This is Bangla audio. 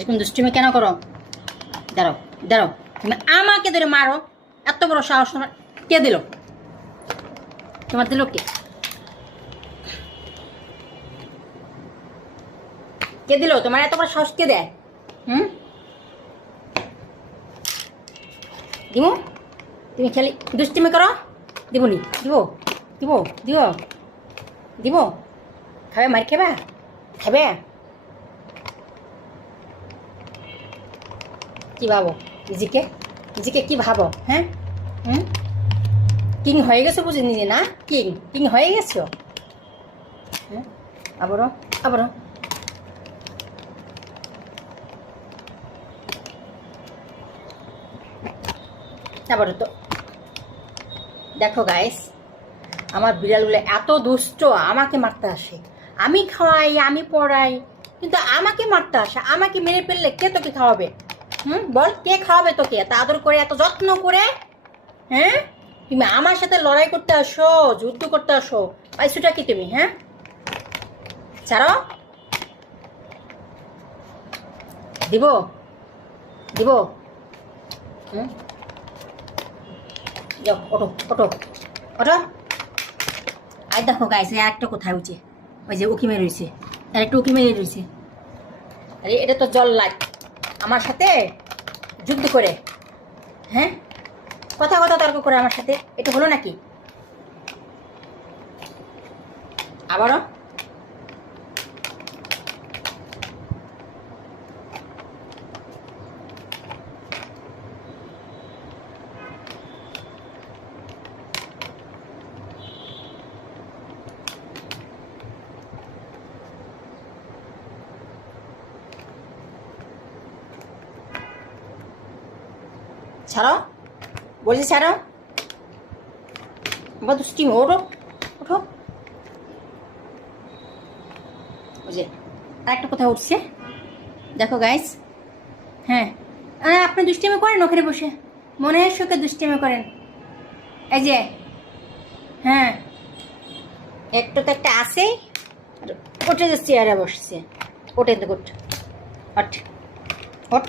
সেরকম দুষ্টুমি কেন করো? দাঁড়াও দাঁড়াও, তুমি আমাকে ধরে মারো? এত বড় সাহস তোমার? কে দিল? তোমার দিল কে? কে দিল তোমার এত বড় সাহস? কে দেয়? দিব? তুমি খালি দুষ্টুমি করো? দিবনি? দিব দিব দিব দিব? খাবে? মার খাবে? খাবে? কি ভাবো নিজেকে? নিজেকে কি ভাবো? হ্যাঁ, কিং হয়ে গেছো বুঝি নিজে? না, কিং কিং হয়ে গেছো? হ্যাঁ, আবারও আবারও আবারও তো দেখো গাইস, আমার বিড়ালগুলো এত দুষ্ট, আমাকে মারতে আসে। আমি খাওয়াই, আমি পড়াই, কিন্তু আমাকে মারতে আসে। আমাকে মেরে ফেললে কে তোকে খাওয়াবে? বল, কে খাওয়াবে তোকে? এত আদর করে, এত যত্ন করে। হ্যাঁ, তুমি আমার সাথে লড়াই করতে আসো, যুদ্ধ করতে আসো, পাইছোটা কি তুমি? হ্যাঁ, ছাড়ো। দিব দিব? যাও, ওটো ওটো ওটো। আর দেখো গাইছে একটা কোথায় উঠছে, ওই যে উকি মেরে রয়েছে, আর একটা উকি মেরে রয়েছে। আরে এটা তো জল লাগ আমার সাথে যুদ্ধ করে। হ্যাঁ, কথা কথা তর্ক করে আমার সাথে, এটা হলো নাকি? আবারও ছাড়ো বলছি, ছাড়ো। বা দুষ্টি, ওঠো ওঠো। ওই যে আরেকটা কোথায় উঠছে, দেখো গাইস। হ্যাঁ, আপনি দুষ্টিমি করেন ওখানে বসে, মনের সুখে দুষ্টিমি করেন। এই যে, হ্যাঁ, একটু তো একটা আসেই, উঠে যে চেয়ারে বসছে। ওঠে তো ওঠ ওঠ ওঠ।